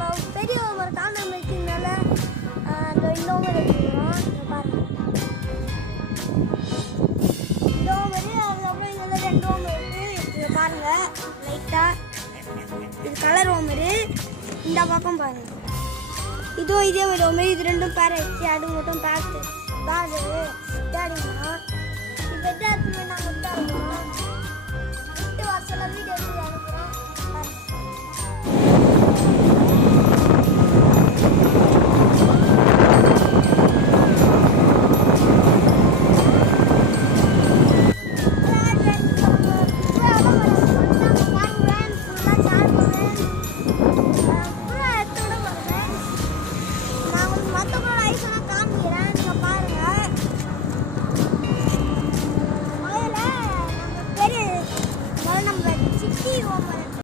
நம்ம பெரிய ஒரு காண்டம் வச்சுனால இன்னொரு வச்சுக்கிறோம். பாருங்க டோமரு, அதுக்கப்புறம் இதில் 2 ஓமர் இருக்குது. இதை பாருங்கள் லைட்டாக இது கலர் ஓமரு. இந்த பக்கம் பாருங்கள் இதுவும் இதே ஒரு ஓமரு. இது ரெண்டும் பேர் வச்சு அது மட்டும் பார்த்து தேடிங்கன்னா இப்போ நாங்கள் வீட்டு வாசலில் வீடு